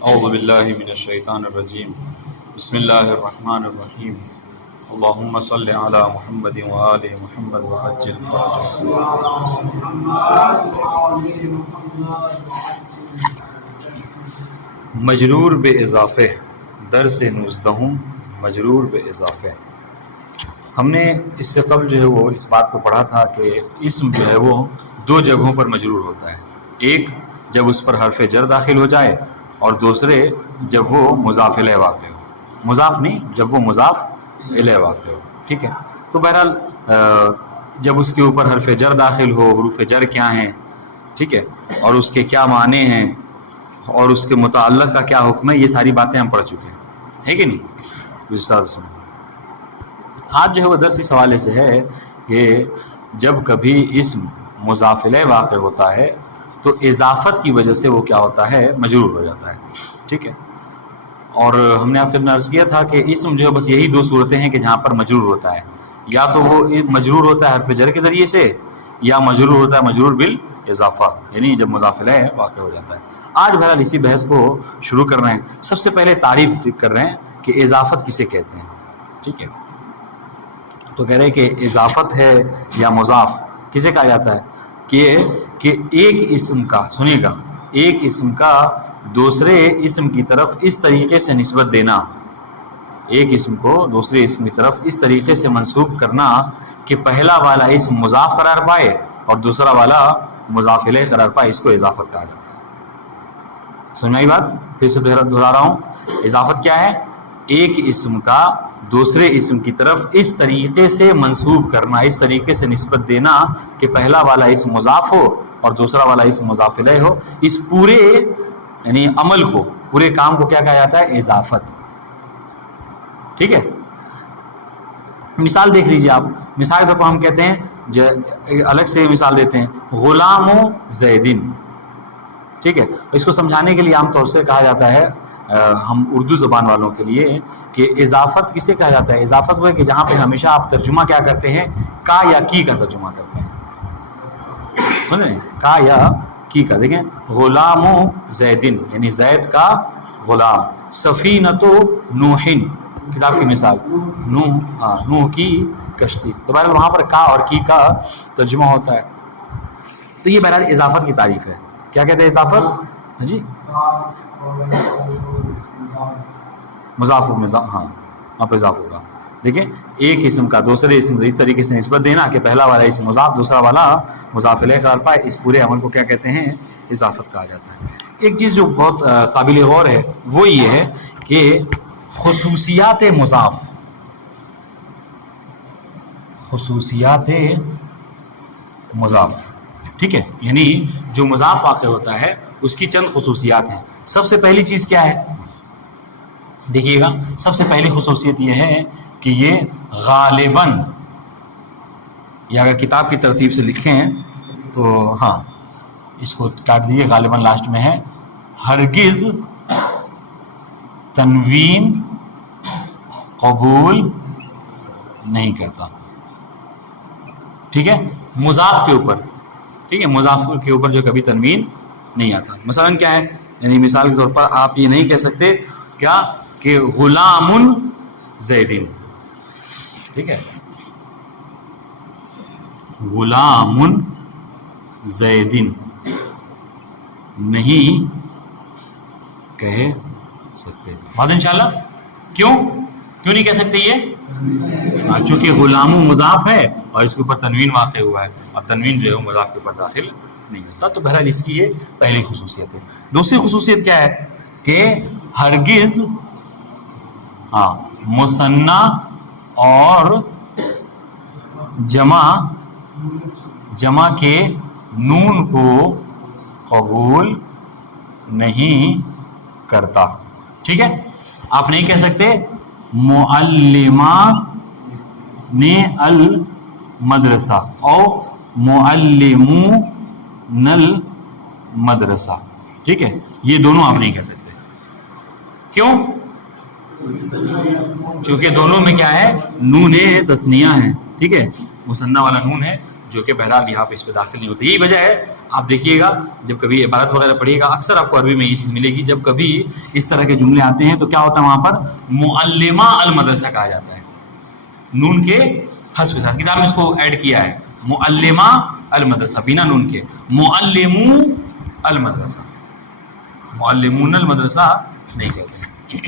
اعوذ باللہ من الشیطان الرجیم بسم اللہ الرحمن الرحیم اللہم صل علی محمد وآل محمد وعجل مجرور بے اضافے درس 19 مجرور بے اضافے۔ ہم نے اس سے قبل جو ہے وہ اس بات کو پڑھا تھا کہ اسم جو ہے وہ دو جگہوں پر مجرور ہوتا ہے، ایک جب اس پر حرف جر داخل ہو جائے اور دوسرے جب وہ مضاف الیہ واقع ہو، مضاف نہیں جب وہ مضاف الیہ واقع ہو، ٹھیک ہے۔ تو بہرحال جب اس کے اوپر حرف جر داخل ہو، حروف جر کیا ہیں، ٹھیک ہے، اور اس کے کیا معنی ہیں اور اس کے متعلق کا کیا حکم ہے، یہ ساری باتیں ہم پڑھ چکے ہیں، ہے کہ نہیں استاد؟ آج جو ہے وہ درس اس حوالے سے ہے کہ جب کبھی اسم مضاف الیہ واقع ہوتا ہے تو اضافت کی وجہ سے وہ کیا ہوتا ہے، مجرور ہو جاتا ہے، ٹھیک ہے۔ اور ہم نے آپ کے عرض کیا تھا کہ اسم جو ہے بس یہی دو صورتیں ہیں کہ جہاں پر مجرور ہوتا ہے، یا تو وہ مجرور ہوتا ہے حرف جر کے ذریعے سے، یا مجرور ہوتا ہے مجرور بالاضافہ، یعنی جب مضاف الیہ واقع ہو جاتا ہے۔ آج بہرحال اسی بحث کو شروع کر رہے ہیں۔ سب سے پہلے تعریف کر رہے ہیں کہ اضافت کسے کہتے ہیں، ٹھیک ہے۔ تو کہہ رہے ہیں کہ اضافت ہے یا مضاف کسے کہا جاتا ہے کہ ایک اسم کا، سنیے گا، ایک اسم کا دوسرے اسم کی طرف اس طریقے سے نسبت دینا، ایک اسم کو دوسرے اسم کی طرف اس طریقے سے منسوب کرنا کہ پہلا والا اسم مضاف قرار پائے اور دوسرا والا مضاف الیہ قرار پائے، اس کو اضافت کہا جاتا ہے۔ سنائی بات؟ پھر سے دہرا رہا ہوں، اضافت کیا ہے؟ ایک اسم کا دوسرے اسم کی طرف اس طریقے سے منسوب کرنا، اس طریقے سے نسبت دینا کہ پہلا والا اسم مضاف ہو اور دوسرا والا اسم مضاف الیہ ہو۔ اس پورے یعنی عمل کو، پورے کام کو کیا کہا جاتا ہے؟ اضافت، ٹھیک ہے۔ مثال دیکھ لیجیے آپ، مثال کے طور پر ہم کہتے ہیں، الگ سے مثال دیتے ہیں، غلام زیدن، ٹھیک ہے۔ اس کو سمجھانے کے لیے عام طور سے کہا جاتا ہے ہم اردو زبان والوں کے لیے کہ اضافت کسے کہا جاتا ہے؟ اضافت وہ ہے کہ جہاں پہ ہمیشہ آپ ترجمہ کیا کرتے ہیں؟ کا یا کی کا ترجمہ کرتے ہیں، سمجھ رہے ہیں؟ کا یا کی کا۔ دیکھیں، غلام زیدن یعنی زید کا غلام، سفینۃ نوح کتاب کی مثال، نوح کی کشتی، تو بہرحال وہاں پر کا اور کی کا ترجمہ ہوتا ہے۔ تو یہ بہرحال اضافت کی تعریف ہے۔ کیا کہتے ہیں اضافت؟ جی مضاف، ہاں وہاں پہ اضافہ ہوگا۔ دیکھیں، ایک اسم کا دوسرے اسم اس طریقے سے نسبت دینا کہ پہلا والا اسم مضاف دوسرا والا مضاف الیہ قرار پائے، اس پورے عمل کو کیا کہتے ہیں؟ اضافت کہا جاتا ہے۔ ایک چیز جو بہت قابل غور ہے وہ یہ ہے کہ خصوصیات مضاف، خصوصیات مضاف، ٹھیک ہے، یعنی جو مضاف واقع ہوتا ہے اس کی چند خصوصیات ہیں۔ سب سے پہلی چیز کیا ہے؟ دیکھیے گا، سب سے پہلی خصوصیت یہ ہے کہ یہ غالباً، یا اگر کتاب کی ترتیب سے لکھیں تو ہاں اس کو کاٹ دیجیے، غالباً لاسٹ میں ہے، ہرگز تنوین قبول نہیں کرتا، ٹھیک ہے، مضاف کے اوپر، ٹھیک ہے، مضاف کے اوپر جو کبھی تنوین نہیں آتا۔ مثلا کیا ہے؟ یعنی مثال کے طور پر آپ یہ نہیں کہہ سکتے کیا کہ غلام زیدن، ٹھیک ہے، غلام زیدن نہیں کہہ سکتے، بات انشاءاللہ۔ کیوں نہیں کہہ سکتے یہ؟ چونکہ غلام مضاف ہے اور اس کے اوپر تنوین واقع ہوا ہے، اب تنوین جو ہے وہ مضاف کے اوپر داخل نہیں ہوتا، تو بہرحال اس کی یہ پہلی خصوصیت ہے۔ دوسری خصوصیت کیا ہے کہ ہرگز مثنی اور جمع کے نون کو قبول نہیں کرتا، ٹھیک ہے۔ آپ نہیں کہہ سکتے معلمہ نے المدرسہ اور معلمون المدرسہ، ٹھیک ہے، یہ دونوں آپ نہیں کہہ سکتے۔ کیوں؟ چونکہ دونوں میں کیا ہے؟ نون تثنیہ ہے، ٹھیک ہے، مثنیٰ والا نون ہے جو کہ بہرحال یہاں پہ اس پہ داخل نہیں ہوتی۔ یہی وجہ ہے آپ دیکھیے گا جب کبھی عبارت وغیرہ پڑھیے گا اکثر آپ کو عربی میں یہ چیز ملے گی، جب کبھی اس طرح کے جملے آتے ہیں تو کیا ہوتا ہے وہاں پر معلمہ المدرسہ کہا جاتا ہے، نون کے حذف کے ساتھ. کتاب میں اس کو ایڈ کیا ہے، معلمہ المدرسہ بنا نون کے، معلمو المدرسہ، معلمون المدرسہ نہیں کہتے.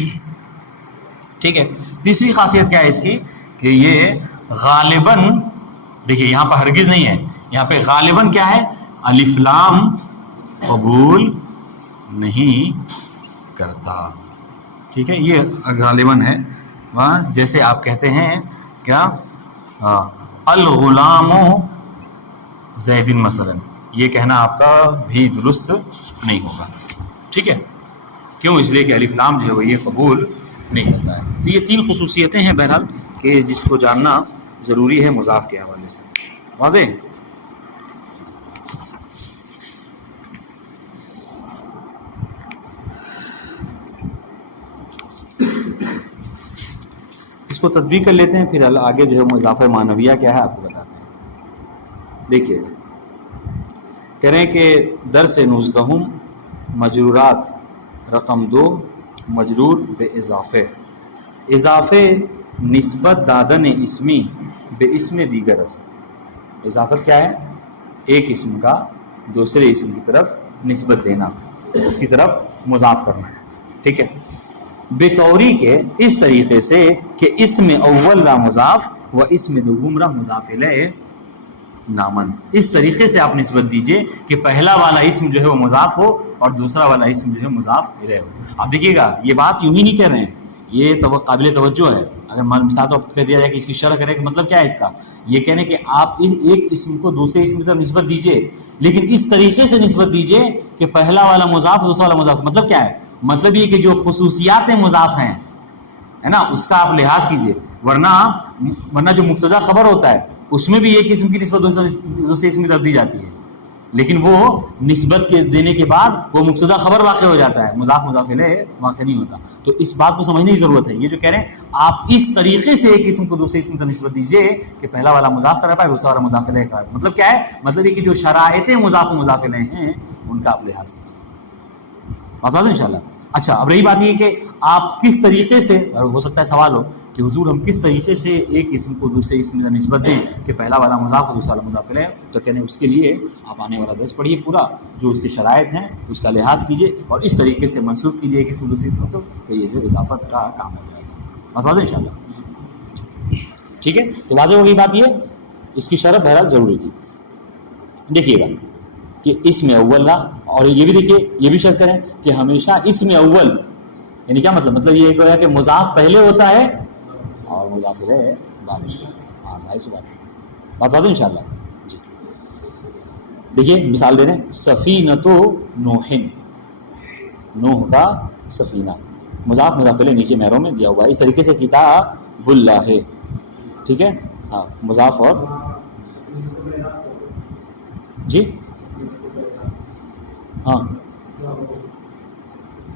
ٹھیک ہے. تیسری خاصیت کیا ہے اس کی کہ یہ غالباً، دیکھیے یہاں پر ہرگز نہیں ہے، یہاں پہ غالباً کیا ہے، الف لام قبول نہیں کرتا. ٹھیک ہے، یہ غالباً ہے. وہاں جیسے آپ کہتے ہیں کیا الغلام زید مثلا، یہ کہنا آپ کا بھی درست نہیں ہوگا. ٹھیک ہے، کیوں؟ اس لیے کہ الف لام جو ہے وہ یہ قبول نہیں کرتا ہے. تو یہ 3 خصوصیتیں ہیں بہرحال کہ جس کو جاننا ضروری ہے مضاف کے حوالے سے. واضح؟ اس کو تطبیق کر لیتے ہیں، پھر آگے جو ہے اضافہ معنویہ کیا ہے آپ کو بتاتے ہیں. دیکھیے گا، کہہ رہے ہیں کہ درس 19 مجرورات رقم 2 مجرور بے اضافے. اضافے نسبت دادن اسمی بے اسم دیگر است. اضافت کیا ہے؟ ایک اسم کا دوسرے اسم کی طرف نسبت دینا، اس کی طرف مضاف کرنا ہے. ٹھیک ہے، بطوری کے اس طریقے سے کہ اسم اول را مضاف و اسم دوم را مضاف الیہ نامن. اس طریقے سے آپ نسبت دیجئے کہ پہلا والا اسم جو ہے وہ مضاف ہو اور دوسرا والا اسم جو ہے مضاف الیہ ہو. آپ دیکھیے گا یہ بات یوں ہی نہیں کہہ رہے ہیں، یہ قابل توجہ ہے. اگر مثال آپ کو کہہ دیا جائے کہ اس کی شرح کرے کہ مطلب کیا ہے اس کا، یہ کہنے کہ آپ ایک اسم کو دوسرے اسم کی طرف نسبت دیجئے، لیکن اس طریقے سے نسبت دیجئے کہ پہلا والا مضاف دوسرا والا مضاف. مطلب کیا ہے؟ مطلب یہ کہ جو خصوصیات مضاف ہیں ہے نا اس کا آپ لحاظ کیجئے، ورنہ جو مبتدا خبر ہوتا ہے اس میں بھی ایک اسم کی نسبت دوسرے اسم کی طرف دی جاتی ہے، لیکن وہ نسبت کے دینے کے بعد وہ مبتدا خبر واقع ہو جاتا ہے، مضاف مضاف الیہ واقع نہیں ہوتا. تو اس بات کو سمجھنے کی ضرورت ہے. یہ جو کہہ رہے ہیں آپ اس طریقے سے ایک اسم کو دوسرے اسم کی طرف نسبت دیجئے کہ پہلا والا مضاف کرا پائے دوسرا والا مضاف الیہ کرا پائے. مطلب کیا ہے؟ مطلب یہ کہ جو شرائط مضاف و مضاف الیہ ہیں ان کا آپ لحاظ کیجیے. بات واضح انشاءاللہ. اچھا، اب رہی بات یہ کہ آپ کس طریقے سے، ہو سکتا ہے سوال ہو کہ حضور ہم کس طریقے سے ایک اسم کو دوسرے اسم سے نسبت دیں کہ پہلا والا مضاف اور دوسرا والا مضاف الیہ. تو کہنے اس کے لیے آپ آنے والا درس پڑھیے پورا، جو اس کی شرائط ہیں اس کا لحاظ کیجیے اور اس طریقے سے منسوخ کیجیے ایک اسم دوسرے اسم. تو یہ جو اضافت کا کام ہو جائے گا. بات واضح انشاءاللہ. ٹھیک ہے، تو واضح ہوگی بات. یہ اس کی شرح بہرحال ضروری تھی. دیکھیے گا کہ اسم اول، اور یہ بھی دیکھیے یہ بھی شرط کریں کہ ہمیشہ اسم اول، یعنی کیا مطلب یہ ہے کہ مضاف پہلے ہوتا ہے اور مضاف الیہ بعد میں. ہاں ظاہر سی بات ہے. بات واضح انشاءاللہ. جی دیکھیے مثال دے رہے ہیں، سفینۃ نوح، نوح کا سفینہ، مضاف مضاف الیہ نیچے مہروں میں دیا ہوا ہے. اس طریقے سے کتاب اللہ ہے. ٹھیک ہے، ہاں مضاف اور جی ہاں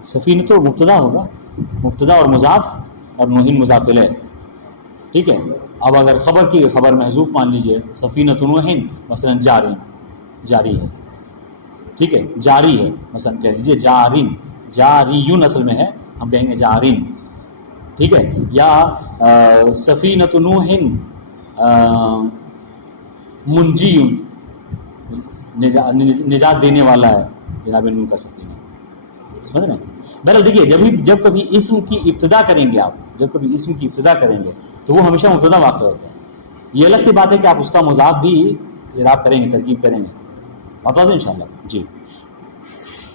سفینہ تو مبتدا ہوگا، مبتدا اور مضاف اور نوح مضاف الیہ. ٹھیک ہے، اب اگر خبر کی خبر محذوف مان لیجئے، سفینۃ نوح مثلا جاری ہے. ٹھیک ہے، جاری ہے مثلا کہہ لیجئے جاریون اصل میں ہے، ہم کہیں گے جارین. ٹھیک ہے، یا سفینۃ نوح منجیون، نجات دینے والا ہے جناب نوح کا سفینہ. سمجھ رہے ہیں؟ بہرحال دیکھیے جب کبھی اسم کی ابتدا کریں گے، آپ جب کبھی اسم کی ابتدا کریں گے تو وہ ہمیشہ مبتدا واقع ہوتا ہے. یہ الگ سی بات ہے کہ آپ اس کا مضاف بھی اعراب کریں گے، ترکیب کریں گے. بات واضح انشاءاللہ. جی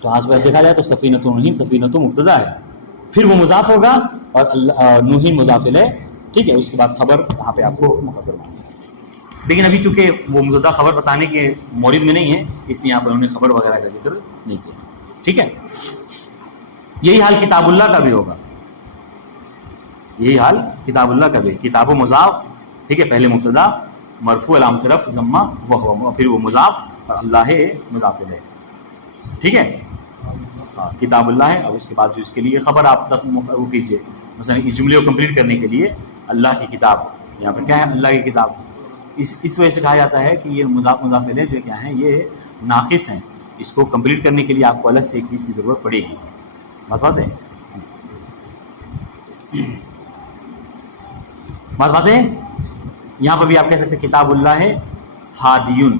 تو آج بات دیکھا جائے تو سفینۃ نوح، سفینۃ مبتدا ہے، پھر وہ مضاف ہوگا اور نوح مضاف الیہ. ٹھیک ہے، اس کے بعد خبر وہاں پہ آپ کو مقدر ماننا ہے. لیکن ابھی چونکہ وہ مبتدا خبر بتانے کے مورد میں نہیں ہے، اس لیے یہاں پر انہوں نے خبر وغیرہ کا ذکر نہیں کیا. ٹھیک ہے، یہی حال کتاب اللہ کا بھی ہوگا. یہی حال کتاب اللہ کا بھی، کتاب و مضاف. ٹھیک ہے، پہلے مبتدا مرفوع علامت رفع ضمہ وہ، پھر وہ مضاف اور اللہ مضاف الیہ. ٹھیک ہے، ہاں کتاب اللہ ہے. اور اس کے بعد جو اس کے لیے خبر آپ تک وہ کیجیے، مثلا اس جملے کو کمپلیٹ کرنے کے لیے اللہ کی کتاب، یہاں پر کیا ہے اللہ کی کتاب. اس وجہ سے کہا جاتا ہے کہ یہ مضاف مضاف الیہ جو کیا ہیں، یہ ناقص ہیں، اس کو کمپلیٹ کرنے کے لیے آپ کو الگ سے ایک چیز کی ضرورت پڑے گی. بات واضح ہے؟ بات واضح ہے؟ یہاں پر بھی آپ کہہ سکتے ہیں کتاب اللہ ہے ہادیون،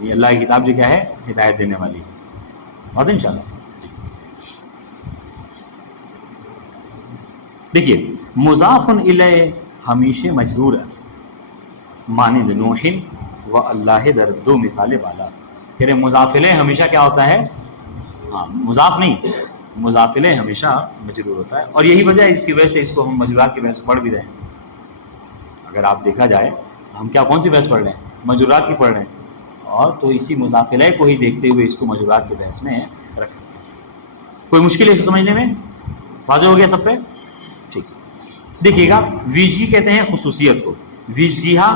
یہ اللہ کی کتاب جو کیا ہے ہدایت دینے والی. واضح ان شاء اللہ. دیکھیے مضاف الیہ ہمیشہ مجرور است مانند نوح و اللہ در دو مثال بالا. کہہ رہے مضاف الیہ ہمیشہ کیا ہوتا ہے؟ ہاں مضاف نہیں، مضاف الیہ ہمیشہ مجرور ہوتا ہے. اور یہی وجہ ہے اس کی وجہ سے اس کو ہم مجرورات کی بحث پڑھ بھی رہے ہیں. اگر آپ دیکھا جائے ہم کون سی بحث پڑھ رہے ہیں؟ مجرورات کی پڑھ رہے ہیں. اور تو اسی مضاف الیہ کو ہی دیکھتے ہوئے اس کو مجرورات کی بحث میں رکھا. کوئی مشکل ہے اس کو سمجھنے میں؟ واضح ہو گیا سب پہ؟ ٹھیک. دیکھیے گا ویژگی کہتے ہیں خصوصیت کو. ویژگیہا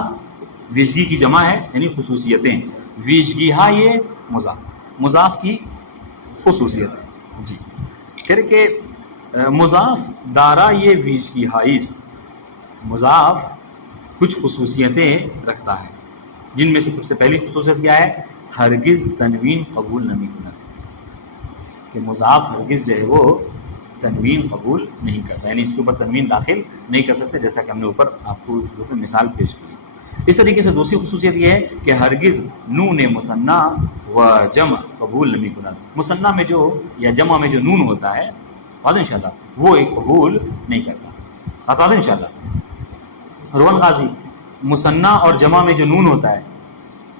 ویژگی کی جمع ہے یعنی خصوصیتیں. ویژگیہا یہ مضاف کی خصوصیت ہے. جی کہہ رہے کہ مضاف دارا یہ ویژگیہائی است. مضاف کچھ خصوصیتیں رکھتا ہے جن میں سے سب سے پہلی خصوصیت کیا ہے؟ ہرگز تنوین قبول نہیں کرنا. کہ مضاف ہرگز جو ہے وہ تنوین قبول نہیں کرتا، یعنی اس کے اوپر تنوین داخل نہیں کر سکتے، جیسا کہ ہم نے اوپر آپ کو مثال پیش کی. اس طریقے سے دوسری خصوصیت یہ ہے کہ ہرگز نون مثنیٰ و جمع قبول نہیں کرنا. مثنیٰ میں جو یا جمع میں جو نون ہوتا ہے واضح انشاءاللہ وہ ایک قبول نہیں کرتا. واضح انشاءاللہ. روحن غازی مثنیٰ اور جمع میں جو نون ہوتا ہے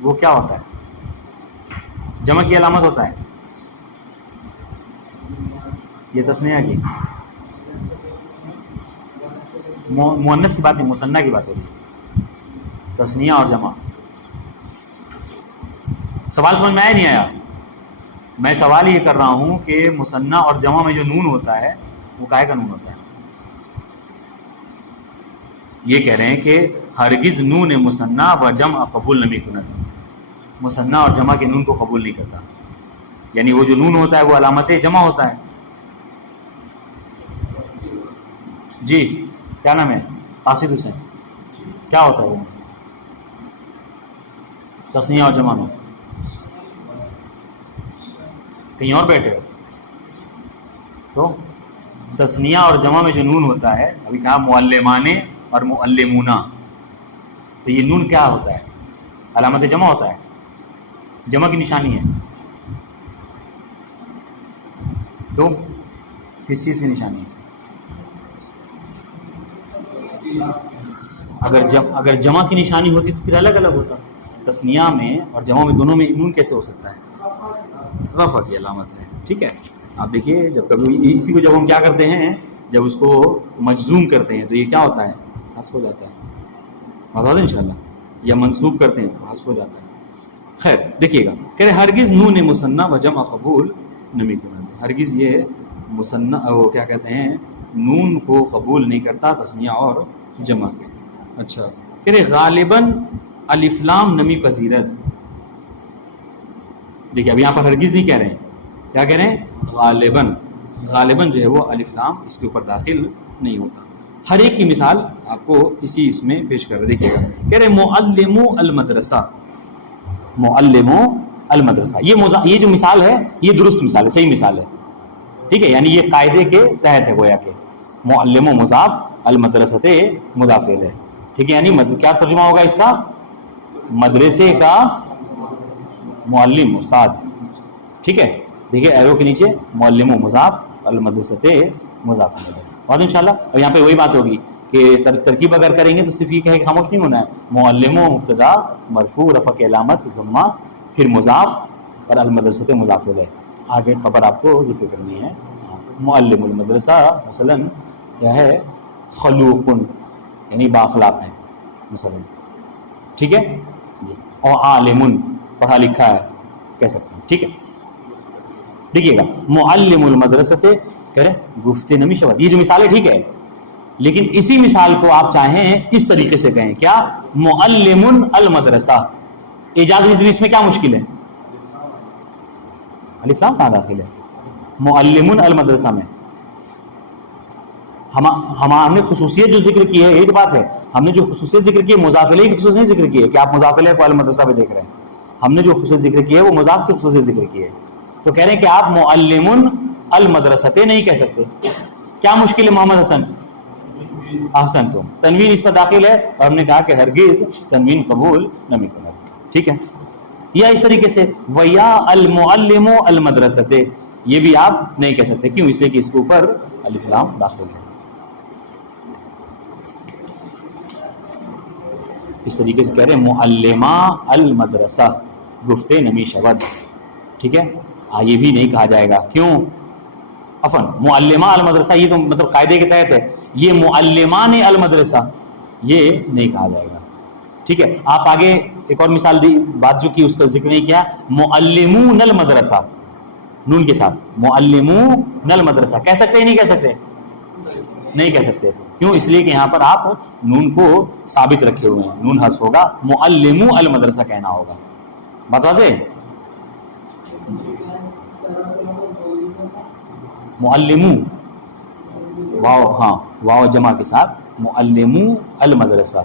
وہ کیا ہوتا ہے؟ جمع کی علامت ہوتا ہے. یہ تثنیہ کی مؤنث کی بات نہیں، مثنیٰ کی بات ہو رہی ہے. تثنیہ اور جمع. سوال سمجھ میں آیا نہیں آیا؟ میں سوال یہ کر رہا ہوں کہ مثنیٰ اور جمع میں جو نون ہوتا ہے وہ کائے کا نون ہوتا ہے؟ یہ کہہ رہے ہیں کہ ہرگز نون مثنیٰ و جمع قبول نہیں کرنا. مثنیٰ اور جمع کے نون کو قبول نہیں کرتا، یعنی وہ جو نون ہوتا ہے وہ علامت جمع ہوتا ہے. جی کیا نام ہے؟ قاصد حسین. کیا ہوتا ہے وہ تثنیہ اور جمع میں؟ کہیں اور بیٹھے ہو تو تثنیہ اور جمع میں جو نون ہوتا ہے، ابھی کہا معلمان اور معلمونا، تو یہ نون کیا ہوتا ہے؟ علامت جمع ہوتا ہے، جمع کی نشانی ہے. تو کس چیز کی نشانی ہے؟ اگر جمع کی نشانی ہوتی تو پھر الگ الگ ہوتا. تثنیہ میں اور جمع میں دونوں میں نون کیسے ہو سکتا ہے؟ رفع کی علامت ہے. ٹھیک ہے. آپ دیکھیے جب کبھی اسی کو جب ہم کیا کرتے ہیں، جب اس کو مجزوم کرتے ہیں تو یہ کیا ہوتا ہے؟ حذف ہو جاتا ہے. بتا دیں انشاءاللہ. یا منصوب کرتے ہیں تو حذف ہو جاتا ہے. خیر دیکھیے گا کہ ہرگز نون مثنیٰ و جمع قبول نہیں کرنا. ہرگز یہ مثنیٰ وہ کیا کہتے ہیں نون کو قبول نہیں کرتا تثنیہ اور جمع کے. اچھا کہ غالباً الف لام نمی پذیرت. دیکھیے اب یہاں پر ہرگز نہیں کہہ رہے ہیں، کیا کہہ رہے ہیں؟ غالباً. غالباً جو ہے وہ الف لام اس کے اوپر داخل نہیں ہوتا. ہر ایک کی مثال آپ کو اسی اس میں پیش کر رہے. دیکھیے گا کہہ رہے معلم المدرسہ. معلم المدرسہ یہ جو مثال ہے یہ درست مثال ہے، صحیح مثال ہے. ٹھیک ہے، یعنی یہ قاعدے کے تحت ہے گویا کہ معلم و مضاف المدرسۃ مضاف الیہ. ٹھیک ہے، یعنی کیا ترجمہ ہوگا اس کا؟ مدرسے کا معلم استاد. ٹھیک ہے، دیکھیے ایرو کے نیچے معلم و مضاف المدرسۃ مضاف الیہ. اور انشاءاللہ اب یہاں پہ وہی بات ہوگی کہ ترکیب اگر کریں گے تو صرف یہ کہے کہ خاموش نہیں ہونا ہے. معلم و مبتدا مرفوع رفع کی علامت ضمہ، پھر مضاف اور المدرسۃ مضاف الیہ. آگے خبر آپ کو ذکر کرنی ہے. معلم المدرسہ مثلا کیا ہے؟ خلوق یعنی باخلاق ہے مثلا. ٹھیک ہے جی. اور عالم پڑھا لکھا ہے کہہ سکتے ہیں. ٹھیک ہے دیکھیے گا معلم المدرسۃ کہہ رہے گفت نمی شبد. یہ جو مثال ہے ٹھیک ہے، لیکن اسی مثال کو آپ چاہیں اس طریقے سے کہیں کیا؟ معلم المدرسہ. اعجاز نظمی اس میں کیا مشکل ہے؟ الف لام کہاں داخل ہے؟ معلم المدرسہ میں. ہم نے خصوصیت جو ذکر کی ہے ایک بات ہے، ہم نے جو خصوصیت ذکر کی ہے مضاف الیہ کی خصوصیت نہیں ذکر کی ہے کہ آپ مضاف الیہ کو المدرسہ پہ دیکھ رہے ہیں. ہم نے جو خصوصی ذکر کی ہے وہ مضاف کی خصوصی ذکر کی ہے. تو کہہ رہے ہیں کہ آپ معلم المدرستے نہیں کہہ سکتے. کیا مشکل ہے محمد حسن؟ احسن تم، تنوین اس پر داخل ہے اور ہم نے کہا کہ ہرگز تنوین قبول نہیں کرنا. ٹھیک ہے. یا اس طریقے سے ویا المعلم المدرستے، یہ بھی آپ نہیں کہہ سکتے. کیوں؟ اس لیے کہ اس کے اوپر الف لام داخل ہے. اس طریقے سے کہہ رہے ہیں معلمہ المدرسہ گفتے نمی شود. ٹھیک ہے. یہ بھی نہیں کہا جائے گا. کیوں؟ عفن معلمہ المدرسہ یہ تو مطلب قاعدے کے تحت ہے. یہ معلمان المدرسہ یہ نہیں کہا جائے گا. ٹھیک ہے. آپ آگے ایک اور مثال دی، بات جو کی اس کا ذکر نہیں کیا. معلمون المدرسہ نون کے ساتھ، معلمون المدرسہ کہہ سکتے ہیں نہیں کہہ سکتے؟ نہیں کہہ سکتے. کیوں؟ اس لیے کہ یہاں پر آپ نون کو ثابت رکھے ہوئے ہیں، نون حذف ہوگا، معلمو المدرسہ کہنا ہوگا. بات واضح؟ معلمو واو، ہاں واو جمع کے ساتھ معلمو المدرسہ.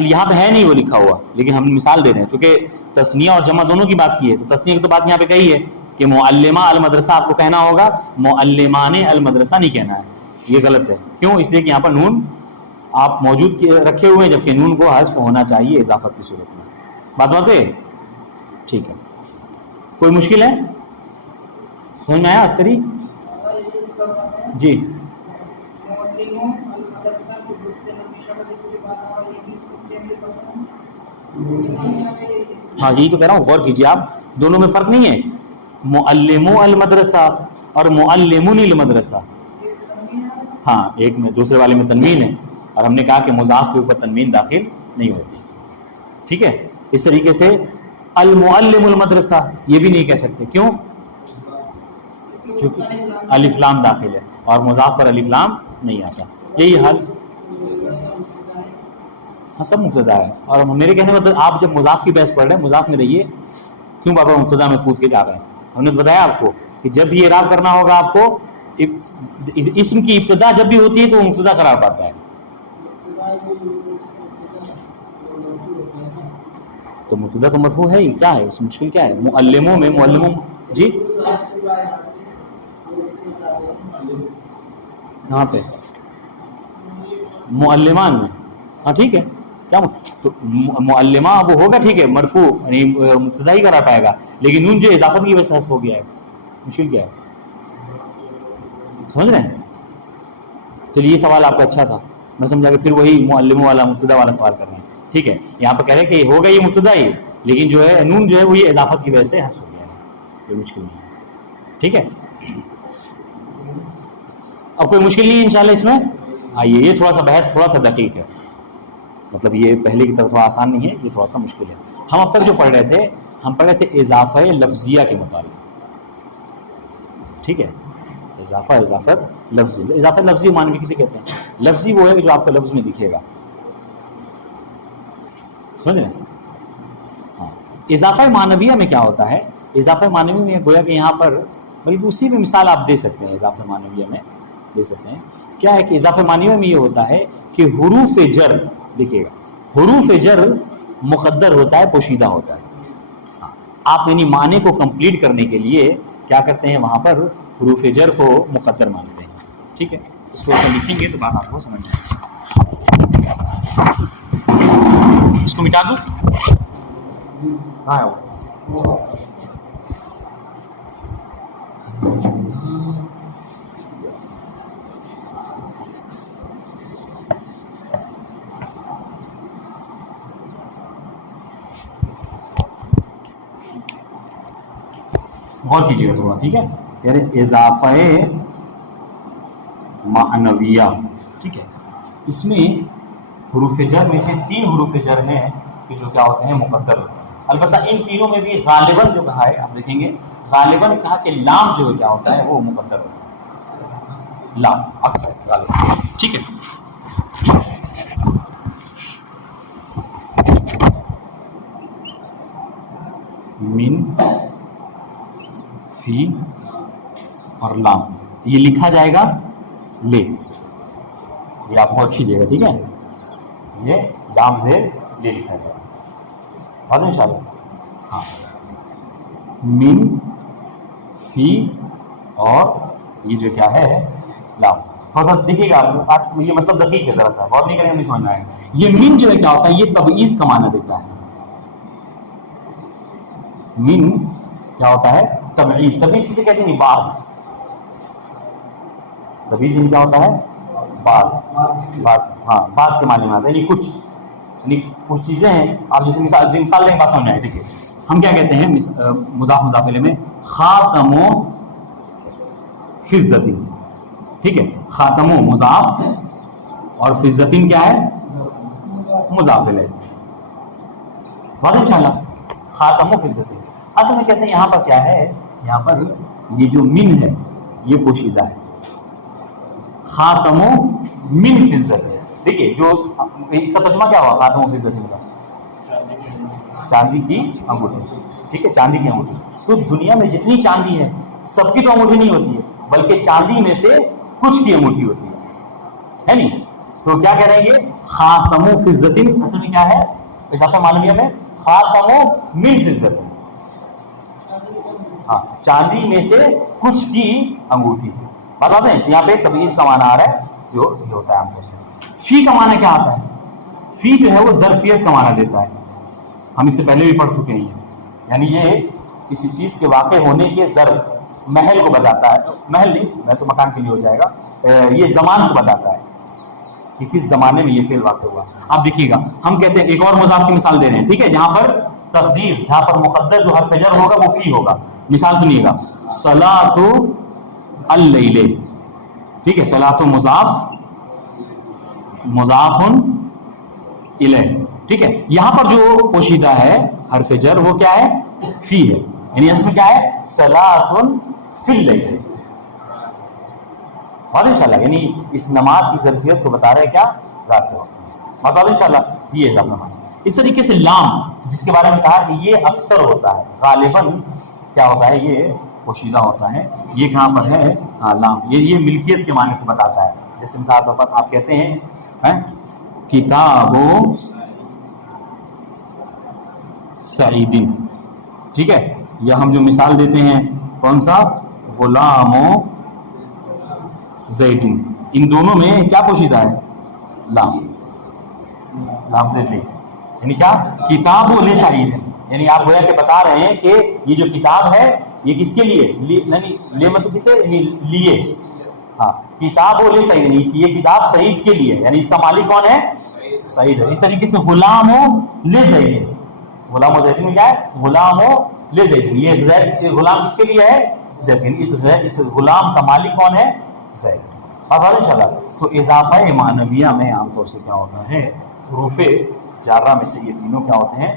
یہاں پہ ہے نہیں وہ لکھا ہوا، لیکن ہم مثال دے رہے ہیں چونکہ تثنیہ اور جمع دونوں کی بات کی ہے. تو تثنیہ کی تو بات یہاں پہ کہی ہے کہ معلمہ المدرسہ آپ کو کہنا ہوگا، معلمان المدرسہ نہیں کہنا ہے. یہ غلط ہے. کیوں؟ اس لیے کہ یہاں پر نون آپ موجود رکھے ہوئے ہیں، جبکہ نون کو حذف ہونا چاہیے اضافت کی صورت میں. بات واضح ہے؟ ٹھیک ہے. کوئی مشکل ہے؟ سمجھ میں آیا عسکری؟ جی ہاں یہی تو کہہ رہا ہوں، غور کیجیے آپ، دونوں میں فرق نہیں ہے. معلمو المدرسہ اور معلمون المدرسہ، ہاں ایک میں دوسرے والے میں تنوین ہے، اور ہم نے کہا کہ مضاف کے اوپر تنوین داخل نہیں ہوتی. ٹھیک ہے. اس طریقے سے المعلم المدرسہ یہ بھی نہیں کہہ سکتے. کیوں؟ کیونکہ الف لام داخل ہے اور مضاف پر الف لام نہیں آتا. یہی حال. ہاں سب مبتدا ہے. اور میرے کہنے کا مطلب آپ جب مضاف کی بحث پڑھ رہے ہیں مضاف میں رہیے. کیوں بابا مبتدا میں کود کے جا رہے ہیں؟ ہم نے بتایا آپ کو کہ جب بھی اعراب کرنا ہوگا آپ کو اسم کی ابتدا جب بھی ہوتی ہے تو وہ مبتدا قرار پاتا ہے. تو مبتدا تو مرفوع ہے ہی، کیا ہے اس مشکل کیا ہے؟ معلموں میں معلموں جی کہاں پہ؟ معلمان میں. ہاں ٹھیک ہے. کیا تو معلمہ وہ ہوگا ٹھیک ہے مرفوع یعنی مبتدا ہی کرا پائے گا، لیکن نون جو اضافت کی وجہ سے حذف ہو گیا ہے. مشکل کیا ہے؟ سمجھ رہے ہیں؟ چلیے یہ سوال آپ کا اچھا تھا، میں سمجھا کہ پھر وہی معلموں والا مبتدا والا سوال کر رہے ہیں. ٹھیک ہے. یہاں پہ کہہ رہے ہیں کہ ہوگا یہ مبتدا ہی، لیکن جو ہے نون جو ہے وہ یہ اضافت کی وجہ سے حذف ہو گیا ہے. کوئی مشکل نہیں ہے. ٹھیک ہے. اب کوئی مشکل نہیں انشاءاللہ اس میں. آئیے یہ تھوڑا سا بحث تھوڑا سا دقیق ہے، مطلب یہ پہلے کی طرف تھوڑا آسان نہیں ہے، یہ تھوڑا سا مشکل ہے. ہم اب تک جو پڑھ رہے تھے ہم پڑھ رہے تھے اضافہ لفظیہ کے متعلق. ٹھیک ہے. اضافت لفظی. اضافت لفظی معنوی کسے کہتے ہیں؟ لفظی وہ ہے کہ جو آپ کو لفظ میں دکھے گا. سمجھ رہے ہیں؟ ہاں. اضافہ معنویہ میں کیا ہوتا ہے؟ اضافہ معنوی میں گویا کہ یہاں پر بلکہ اسی میں مثال آپ دے سکتے ہیں. اضافہ معنویہ میں دے سکتے ہیں. کیا ہے کہ اضافہ معنویہ میں یہ ہوتا ہے کہ حروف جر، دیکھیے گا حروف جر مقدر ہوتا ہے، پوشیدہ ہوتا ہے. آپ یعنی معنی کو کمپلیٹ کرنے کے لیے کیا کرتے ہیں؟ وہاں پر حروف جر کو مقدر مانتے ہیں. ٹھیک ہے. اس کو لکھیں گے تو بات آپ کو سمجھ جائے گی. اس کو مٹا دوں. ہاں غور کیجیے گا تھوڑا. ٹھیک ہے. یعنی اضافہ معنویہ. ٹھیک ہے. اس میں حروف جر میں سے 3 حروف جر ہیں کہ جو کیا ہوتے ہیں؟ مقدر ہوتے ہیں. البتہ ان تینوں میں بھی غالباً جو کہا ہے آپ دیکھیں گے، غالباً کہا کہ لام جو کیا ہوتا ہے وہ مقدر ہوتا ہے. لام اکثر غالباً. ٹھیک ہے. من، فی اور لام یہ لکھا جائے گا لے. یہ آپ غور کیجیے گا. ٹھیک ہے. یہ لام زیر لے لکھا جائے گا. بات ان شاء اللہ. ہاں من فی اور یہ جو کیا ہے لام. تھوڑا سا دیکھیے گا آج یہ مطلب دقیق ہے، ذرا سا غور نہیں کریں نہیں سمجھ میں آئے گا. یہ من جو ہے کیا ہوتا ہے، یہ تبعیض کا معنی دیتا ہے. من کیا ہوتا ہے، تبعیض. تبعیض کسے کہتے ہیں، بعض. تبعیض کیا ہوتا ہے، بعض. بعض ہاں بعض کے معنی میں آتا ہے، یعنی کچھ، یعنی کچھ چیزیں ہیں. آپ جیسے مثال لیں بات سمجھ آئے. دیکھیے ہم کیا کہتے ہیں مضاف مضاف الیہ میں خاتم و فضۃ. ٹھیک ہے، خاتم و مضاف اور فضۃ کیا ہے، مضاف الیہ. بات ان شاء اللہ. خاتم و فضۃ اصل میں کہتے ہیں یہاں پر کیا ہے، یہاں پر یہ جو من ہے یہ پوشیدہ ہے. خاتم و من فضۃ. دیکھیے جو اس کا ترجمہ کیا ہوا خاتم و فضۃ کا، چاندی کی انگوٹھی. ٹھیک ہے، چاندی کی انگوٹھی. تو دنیا میں جتنی چاندی ہے سب کی تو انگوٹھی نہیں ہوتی ہے، بلکہ چاندی میں سے کچھ کی انگوٹھی ہوتی ہے نہیں. تو کیا کہہ رہے ہیں یہ خاتم و فضۃ اصل میں کیا ہے، اضافہ معنویہ میں خاتم و من فضۃ. ہاں چاندی میں سے کچھ کی انگوٹھی. بتا دیں یہاں پہ تبعیض کا معنی آ رہا ہے جو یہ ہوتا ہے عام طور سے. فی کا معنی کیا آتا ہے، فی جو ہے وہ ظرفیت کا معنی دیتا ہے. ہم اس سے پہلے بھی پڑھ چکے ہیں. یعنی یہ کسی چیز کے واقع ہونے کے ظرف محل کو بتاتا ہے. محل نہیں، میں تو مکان کے لیے ہو جائے گا. یہ زمان کو بتاتا ہے کہ کس زمانے میں یہ فعل واقع ہوا. آپ دیکھیے گا ہم کہتے ہیں ایک اور مضاف کی مثال دے رہے ہیں. ٹھیک ہے، جہاں پر تقدیر، جہاں پر مقدر جو حرف جر ہوگا وہ فی ہوگا. مثال سنیے گا، صلاۃ اللیل. ٹھیک ہے، صلاۃ مضاف مضاف الیہ. ٹھیک ہے، یہاں پر جو پوشیدہ ہے حرف جر وہ کیا ہے، فی ہے. یعنی اس میں کیا ہے، صلاۃ فی اللیل. اور انشاءاللہ یعنی اس نماز کی ظرفیت کو بتا رہے کیا، رات کو. بتا دو انشاءاللہ یہ ہے اضافہ. اس طریقے سے لام جس کے بارے میں کہا کہ یہ اکثر ہوتا ہے، غالباً کیا ہوتا ہے یہ پوشیدہ ہوتا ہے. یہ کہاں پر ہے، لام. یہ ملکیت کے معنی کو بتاتا ہے. جیسے مثال طور پر آپ کہتے ہیں کتاب سعید. ٹھیک ہے، یا ہم جو مثال دیتے ہیں کون سا، غلام و زید. ان دونوں میں کیا پوشیدہ ہے، لام. لام سے لے یعنی کیا، کتاب و سعید ہے. یعنی آپ گویا کہ بتا رہے ہیں کہ یہ جو کتاب ہے یہ کس کے لیے، لے مطلب کسے، یعنی لیے. ہاں کتاب و سعید، یہ کتاب سعید کے لیے، یعنی اس کا مالک کون ہے، سعید ہے. اس طریقے سے غلام و زید. غلام و زید میں کیا ہے، غلام و زید. یہ غلام کس کے لیے ہے، زید. اس غلام کا مالک کون ہے، زید. اب انشاءاللہ تو اضافہ معنویہ میں عام طور سے کیا ہوتا ہے، حروف جارہ میں سے یہ تینوں کیا ہوتے ہیں،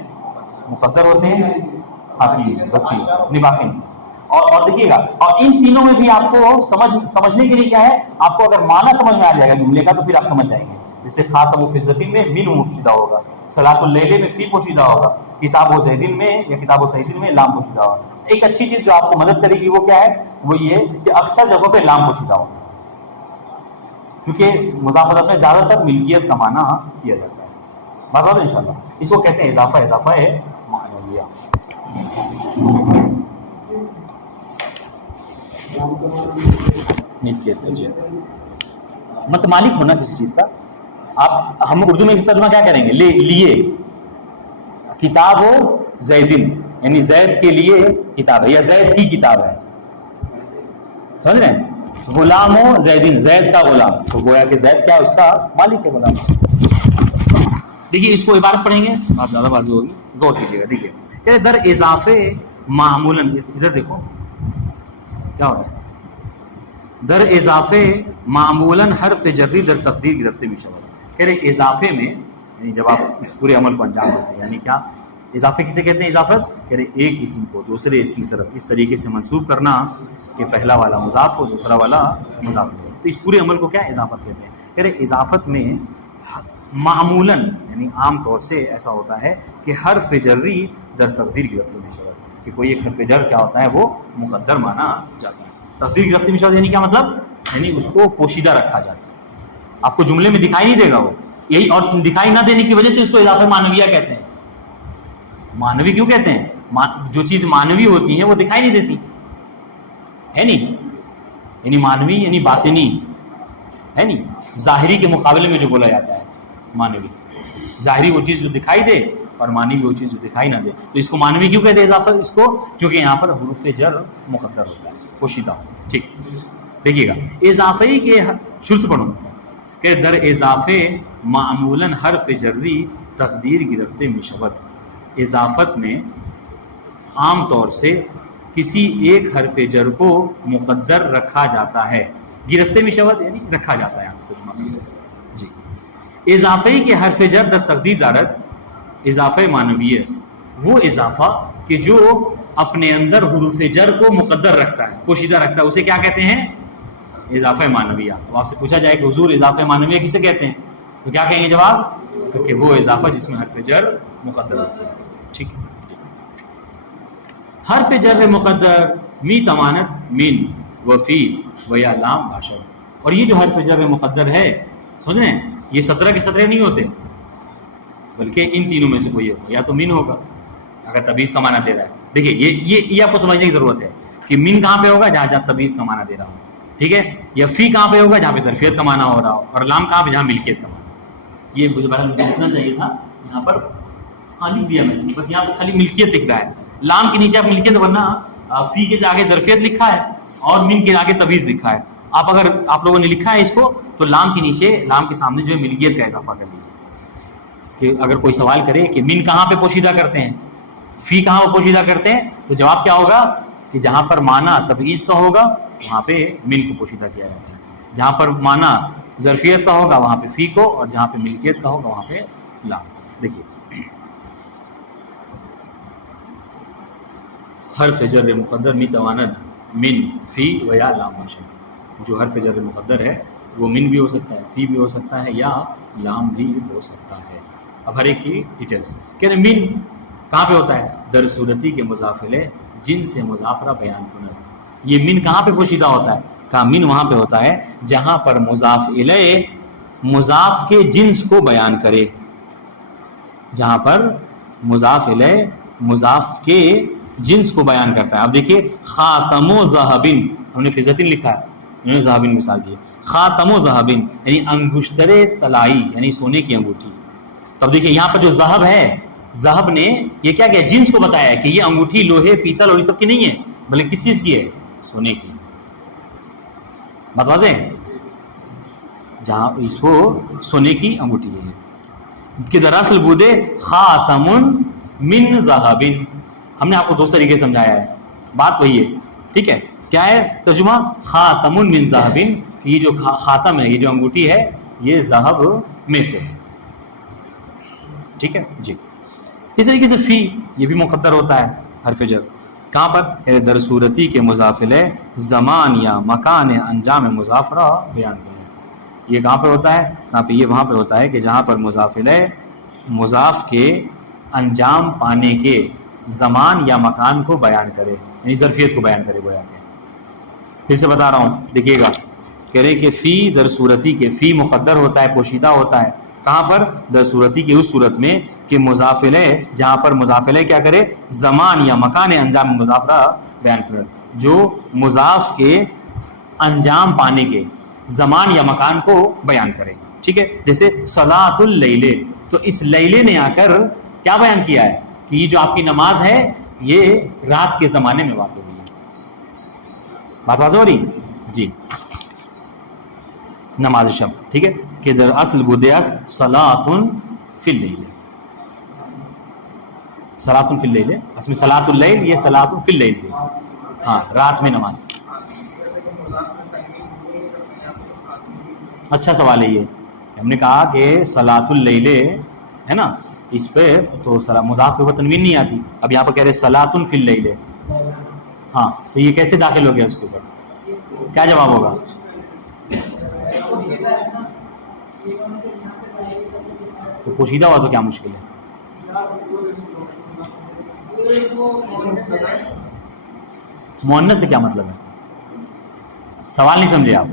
مقدر ہوتے ہیں. حقیقی بستی نباقی. اور دیکھیے گا، اور ان تینوں میں بھی آپ کو سمجھنے کے لیے کیا ہے، آپ کو اگر معنی سمجھ میں آ جائے گا جملے کا تو پھر آپ سمجھ جائیں گے. جیسے خاتم و فضۃ میں من پوشیدہ ہوگا، صلاۃ اللیل میں فی پوشیدہ ہوگا، کتاب و زید میں یا کتاب و سعید میں لام پوشیدہ ہوگا. ایک اچھی چیز جو آپ کو مدد کرے گی وہ کیا ہے، وہ یہ کہ اکثر جگہوں پہ لام پوشیدہ ہوگا، کیونکہ مضافت میں زیادہ تر ملکیت کا معنی کیا جاتا ہے. بات ان شاء اللہ اس کو کہتے ہیں اضافہ ہے معنویہ. مت مالک ہونا کسی چیز کا. آپ ہم اردو میں اس ترجمہ کیا کریں گے، لیے. کتاب و زیدن یعنی زید کے لیے کتاب ہے یا زید کی کتاب ہے. سمجھ رہے ہیں، غلام و زیدن، زید کا غلام. تو گویا کہ زید کیا، اس کا مالک ہے، غلام. دیکھیے اس کو عبارت پڑھیں گے، بات زیادہ واضح ہوگی، غور کیجیے گا. دیکھیے در اضافے معمولاً، ادھر دیکھو کیا ہو رہا ہے، در اضافے معمولاً حرف جری در تقدیر گرفتے میں شامل. کہہ رہے اضافے میں یعنی جب آپ اس پورے عمل کو انجام دیتے ہیں، یعنی کیا، اضافے کسے کہتے ہیں، اضافت کہہ رہے ایک اسم کو دوسرے اسم کی طرف اس طریقے سے منسوب کرنا کہ پہلا والا مضاف ہو دوسرا والا مضاف ہو. تو اس پورے عمل کو کیا اضافت کہتے ہیں. کہہ رہے اضافت میں معمولاً یعنی عام طور سے ایسا ہوتا ہے کہ حرف جری در تقدیر گرفتے میں شامل، کہ کوئی ایک حرف جر کیا ہوتا ہے وہ مقدر مانا جاتا ہے. تقدیر گرفتے میں شامل یعنی کیا مطلب، یعنی اس کو پوشیدہ رکھا جاتا ہے، آپ کو جملے میں دکھائی نہیں دے گا وہ. یہی اور دکھائی نہ دینے کی وجہ سے اس کو اضافہ معنویہ کہتے ہیں. مانوی کیوں کہتے ہیں؟ جو چیز مانوی ہوتی ہیں وہ دکھائی نہیں دیتی ہے نہیں، یعنی مانوی یعنی باطنی ہے نہیں، ظاہری کے مقابلے میں جو بولا جاتا ہے مانوی، ظاہری وہ چیز جو دکھائی دے اور مانوی وہ چیز جو دکھائی نہ دے، تو اس کو مانوی کیوں کہتے ہیں اضافہ اس کو؟ کیونکہ یہاں پر حروف جر مقدر ہوتا ہے، پوشیدہ. ٹھیک دیکھیے گا اضافی کے شروع سے پڑھوں کہ در اضافے معمولاً حرف جری تقدیر گرفتے مشبت. اضافت میں عام طور سے کسی ایک حرف جر کو مقدر رکھا جاتا ہے. گرفتے مشبت یعنی رکھا جاتا ہے ترجمہ سے. جی اضافی کے حرف جر در تقدیر دارد اضافہ معنوی ہے، وہ اضافہ کہ جو اپنے اندر حروف جر کو مقدر رکھتا ہے، پوشیدہ رکھتا ہے، اسے کیا کہتے ہیں؟ اضافہ معنویہ. تو آپ سے پوچھا جائے کہ حضور اضافہ معنویہ کسے کہتے ہیں، تو کیا کہیں گے جواب؟ کہ وہ اضافہ جس میں حرف جر مقدر ہوتا ہے. ٹھیک ہے. حرف جر مقدر می تمانت من و فی و یا لام باشر. اور یہ جو حرف جر مقدر ہے سمجھ رہے ہیں، یہ 17 کے 17 نہیں ہوتے، بلکہ ان تینوں میں سے کوئی ہوگا، یا تو من ہوگا اگر تبعیض کا معنی دے رہا ہے. دیکھیے یہ آپ کو سمجھنے کی ضرورت ہے کہ من کہاں پہ ہوگا؟ جہاں جہاں تبعیض کا معنی دے رہا ہوں، ٹھیک ہے. یا فی کہاں پہ ہوگا؟ جہاں پہ ظرفیت کا معنی ہو رہا ہو، اور لام کہاں پہ؟ جہاں ملکیت کا معنی. یہ مجھے لکھنا چاہیے تھا، یہاں پر لکھ دیا میں نے، بس یہاں پہ خالی ملکیت لکھ رہا ہے. لام کے نیچے آپ ملکیت، ورنہ فی کے آگے ظرفیت لکھا ہے اور من کے آگے تبعیض لکھا ہے. اگر آپ لوگوں نے لکھا ہے اس کو تو لام کے نیچے، لام کے سامنے جو ہے ملکیت کا اضافہ کر لیجیے. کہ اگر کوئی سوال کرے کہ من کہاں پہ پوشیدہ کرتے ہیں، فی کہاں پہ پوشیدہ کرتے ہیں، تو جواب کیا ہوگا کہ جہاں پر معنی تبعیض کا ہوگا وہاں پہ من کو پوشیدہ کیا جاتا ہے، جہاں پر معنی ظرفیت کا ہوگا وہاں پہ فی کو، اور جہاں پہ ملکیت کا ہوگا وہاں پہ لام. دیکھیے حرف جر مقدر می تواند من فی و یا لام باشد. جو حرف جر مقدر ہے وہ من بھی ہو سکتا ہے، فی بھی ہو سکتا ہے، یا لام بھی ہو سکتا ہے. اب ہر ایک کی ڈیٹیلس کہ من کہاں پہ ہوتا ہے؟ در صورتی کے مضافلے جن سے مضافرہ بیان کند. یہ من کہاں پہ پوشیدہ ہوتا ہے؟ کہا من وہاں پہ ہوتا ہے جہاں پر مضاف الیہ مضاف کے جنس کو بیان کرے. جہاں پر مضاف الیہ مضاف کے جنس کو بیان کرتا ہے. اب دیکھیے خاتم و ذہبن، ہم نے فضتن لکھا ہے، انہوں نے ذہبن مثال دی. خاتم و ذہبن یعنی انگشتر طلائی، یعنی سونے کی انگوٹھی. تب دیکھیے یہاں پر جو ذہب ہے، ذہب نے یہ کیا کیا؟ جنس کو بتایا ہے کہ یہ انگوٹھی لوہے پیتل اور یہ سب کی نہیں ہے، بلکہ کس چیز کی ہے؟ سونے کی. بات واضح ہے؟ جہاں اس کو سونے کی انگوٹھی ہے کہ دراصل بودے خاتم من ذہبن. ہم نے آپ کو دوسرے طریقے سمجھایا ہے، بات وہی ہے. ٹھیک ہے، کیا ہے ترجمہ؟ خاتم من ذہبن، یہ جو خاتم ہے، یہ جو انگوٹھی ہے، یہ ذہب میں سے ہے. ٹھیک ہے جی. اس طریقے سے فی یہ بھی مقدر ہوتا ہے حرف جر. کہاں پر؟ در صورتی کے مضافلے زمان یا مکان انجام مضافرہ بیان کریں. یہ کہاں پر ہوتا ہے؟ کہاں پہ؟ یہ وہاں پہ ہوتا ہے کہ جہاں پر مضافلے مضاف کے انجام پانے کے زمان یا مکان کو بیان کرے، یعنی ظرفیت کو بیان کرے. گویا کہ پھر سے بتا رہا ہوں، دیکھیے گا کہہ رہے کہ فی در صورتی کے، فی مقدر ہوتا ہے، پوشیدہ ہوتا ہے. کہاں پر؟ در صورتی کی اس صورت میں کہ مضافلے، جہاں پر مضافلے کیا کرے؟ زمان یا مکان انجام مضافرہ بیان کرے، جو مضاف کے انجام پانے کے زمان یا مکان کو بیان کرے. ٹھیک ہے، جیسے صلاۃ اللیل، تو اس لیلے نے آ کر کیا بیان کیا ہے کہ یہ جو آپ کی نماز ہے یہ رات کے زمانے میں واقع ہوئی ہے. بات واضح ہو رہی؟ جی. نماز شب، ٹھیک ہے، کہ در اصل بدیس صلاۃ فی اللیل، صلاۃ فی اللیل، اس میں صلاۃ اللیل، یہ صلاۃ فی اللیل سے، ہاں رات میں نماز. اچھا سوال ہے یہ. ہم نے کہا کہ صلاۃ اللیل ہے نا، اس پہ تو مضاف کے اوپر تنوین نہیں آتی. اب یہاں پہ کہہ رہے صلاۃ فی اللیل، ہاں تو یہ کیسے داخل ہو گیا اس کے اوپر؟ کیا جواب ہوگا؟ تو پوشیدہ ہوا تو کیا مشکل ہے؟ مؤنث سے کیا مطلب ہے؟ سوال نہیں سمجھے آپ.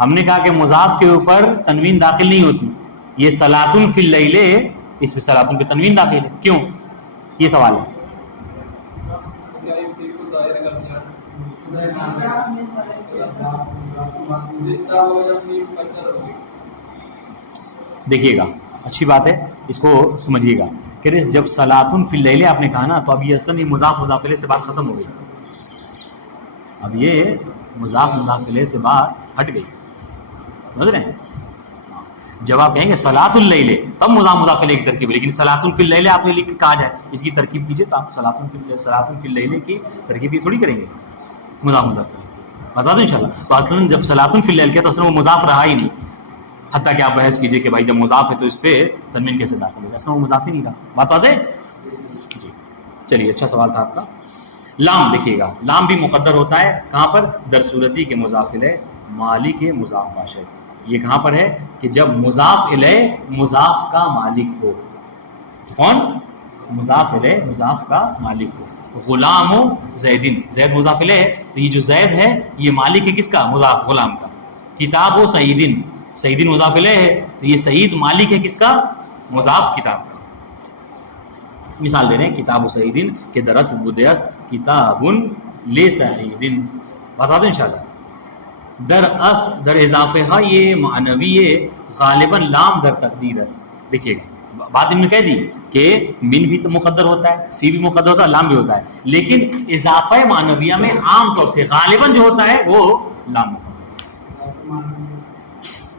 ہم نے کہا کہ مضاف کے اوپر تنوین داخل نہیں ہوتی. یہ صلاۃ فی اللیل، اس پہ صلاۃ پہ تنوین داخل ہے. کیوں؟ یہ سوال ہے. دیکھیے گا اچھی بات ہے، اس کو سمجھیے گا کہ جب صلاۃ فی اللیل آپ نے کہا نا تو اب یہ اصلا مضاف مضاف الیہ سے بات ختم ہو گئی. اب یہ مضاف مضاف الیہ سے بات ہٹ گئی، سمجھ رہے ہیں؟ جب آپ کہیں گے صلاۃ اللیل تب مضاف مضاف الیہ کی ترکیب، لیکن صلاۃ فی اللیل آپ نے لکھ کے کہا جائے اس کی ترکیب کیجیے تو آپ صلاۃ فی اللیل کی ترکیب یہ تھوڑی کریں گے مضاف مضاف الیہ. بتا دوں انشاءاللہ. تو اصلا جب صلاۃ فی اللیل کیا تو اصلا وہ مضاف رہا ہی نہیں، حتیٰ کہ آپ بحث کیجئے کہ بھائی جب مضاف ہے تو اس پہ تنوین کیسے داخل ہوگا، اصلا وہ مضاف ہی نہیں رہا. بات واضح؟ جی چلیے، اچھا سوال تھا آپ کا. لام دیکھیے گا، لام بھی مقدر ہوتا ہے کہاں پر؟ در صورتی کے مضاف الیہ مالک مضاف باشد. یہ کہاں پر ہے کہ جب مضاف الیہ مضاف کا مالک ہو. کون؟ مضاف الیہ مضاف کا مالک ہو. غلام و زیدن، زید مضاف الیہ ہے تو یہ جو زید ہے یہ مالک ہے کس کا؟ مضاف غلام کا. کتاب و سعیدن، سعیدن مضاف الیہ ہے تو یہ سعید مالک ہے کس کا؟ مضاف کتاب کا. مثال دے رہے ہیں کتاب و سعیدن کہ درس بدیس کتاب لسعیدن. بتا دیں انشاءاللہ. در اضافہ ہے یہ معنوی غالباً لام در تقدیر است. دیکھیے گا بات ان نے کہہ دی کہ من بھی تو مقدر ہوتا ہے، فی بھی مقدر ہوتا ہے، لام بھی ہوتا ہے، لیکن اضافہ معنویہ میں عام طور سے غالباً جو ہوتا ہے وہ لام ہوتا ہے.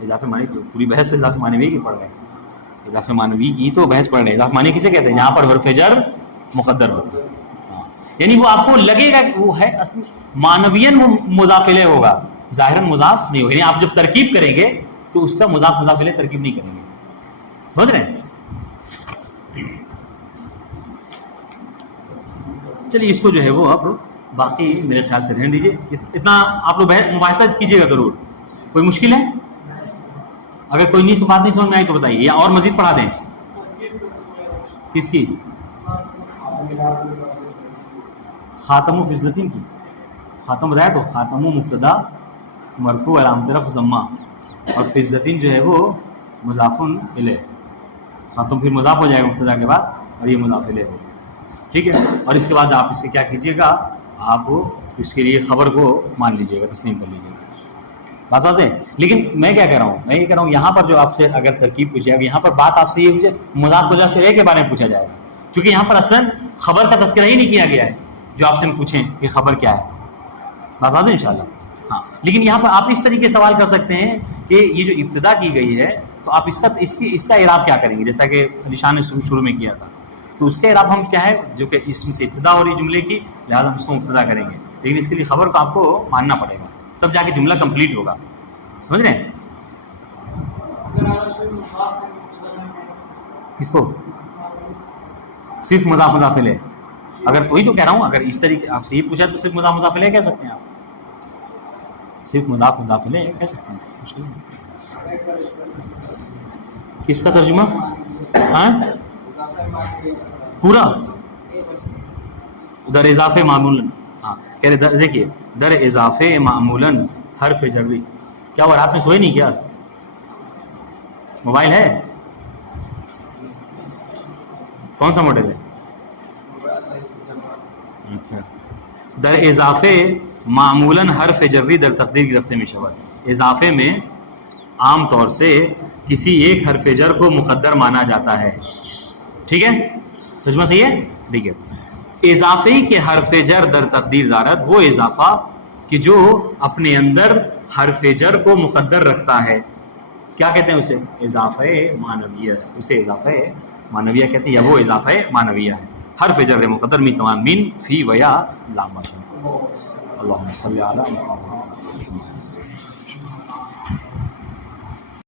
اضافہ معنی تو پوری بحث اضافہ معنوی کی پڑھ رہے ہیں، اضافہ معنوی کی تو بحث پڑھ رہے ہیں. اضافہ معنی کسے کہتے ہیں؟ جہاں پر حرف جر مقدر ہوتا ہے. یعنی وہ آپ کو لگے گا کہ وہ ہے اصل معنویاً وہ مضاف الیہ ہوگا، ظاہراً مضاف نہیں ہوگا. یعنی آپ جب ترکیب کریں گے تو اس کا مضاف مضاف الیہ ترکیب نہیں کریں گے. سمجھ رہے ہیں؟ چلیے اس کو جو ہے وہ اب باقی میرے خیال سے رہنے دیجیے. اتنا آپ لوگ مباحثہ کیجیے گا ضرور. کوئی مشکل ہے؟ اگر کوئی نہیں بات نہیں سمجھ میں آئی تو بتائیے یا اور مزید پڑھا دیں. کس کی؟ خاتم و فزتین کی. خاتم بتایا تو خاتم و مبتدا مرفوع علامت رفع ضمہ اور فزتین جو ہے وہ مضاف الیہ. خاتم پھر مضاف ہو جائے گا مبتدا کے بعد اور یہ مضاف الیہ ہوگا. ٹھیک ہے. اور اس کے بعد آپ اس کے کیا کیجیے گا، آپ اس کے لیے خبر کو مان لیجیے گا، تسلیم کر لیجیے گا. بات واضح ہے. لیکن میں کیا کہہ رہا ہوں، میں یہ کہہ رہا ہوں یہاں پر جو آپ سے اگر ترکیب پوچھی جائے گا، یہاں پر بات آپ سے یہ پوچھے مضاف مضاف الیہ کے بارے میں پوچھا جائے گا، چونکہ یہاں پر اصلاً خبر کا تذکرہ ہی نہیں کیا گیا ہے جو آپ سے ہم پوچھیں کہ خبر کیا ہے. بات واضح انشاءاللہ. ہاں لیکن یہاں پر آپ اس طریقے سے سوال کر سکتے ہیں کہ یہ جو ابتدا کی گئی ہے تو آپ اس کا اعراب کیا کریں گے، جیسا کہ علی شان نے شروع میں کیا تھا. تو اس کے اعراب ہم کیا ہے، جو کہ اس میں سے ابتدا ہو رہی جملے کی، لہٰذا ہم اس کو مبتدا کریں گے. لیکن اس کے لیے خبر کو آپ کو ماننا پڑے گا، تب جا کے جملہ کمپلیٹ ہوگا. سمجھ رہے ہیں؟ کس کو؟ صرف مضاف مضاف الیہ. اگر وہی تو کہہ رہا ہوں، اگر اس طریقے آپ سے یہ پوچھا تو صرف مضاف مضاف الیہ کہہ سکتے ہیں. آپ صرف مضاف مضاف الیہ کہہ سکتے ہیں. کس کا ترجمہ؟ ہاں پورا در اضافے معمولاً. ہاں کہہ رہے دیکھیے در اضافے معمولاً حرف جری. کیا ہوا رات میں سوئے نہیں کیا؟ موبائل ہے؟ کون سا ماڈل ہے؟ در اضافے معمولاً حرف جری در تقدیر گرفتے میں شود. اضافے میں عام طور سے کسی ایک حرف جر کو مقدر مانا جاتا ہے. ٹھیک ہے، ترجمہ صحیح ہے. دیکھیے اضافے کے حرف جر در تقدیر دارد وہ اضافہ کہ جو اپنے اندر حرف جر کو مقدر رکھتا ہے. کیا کہتے ہیں اسے؟ اضافہ معنویہ. اسے اضافہ معنویہ کہتے ہیں یا وہ اضافہ معنویہ ہے. حرف جر مقدر می تمام من فی و یا لام باشد. اللہم صلی علی محمد.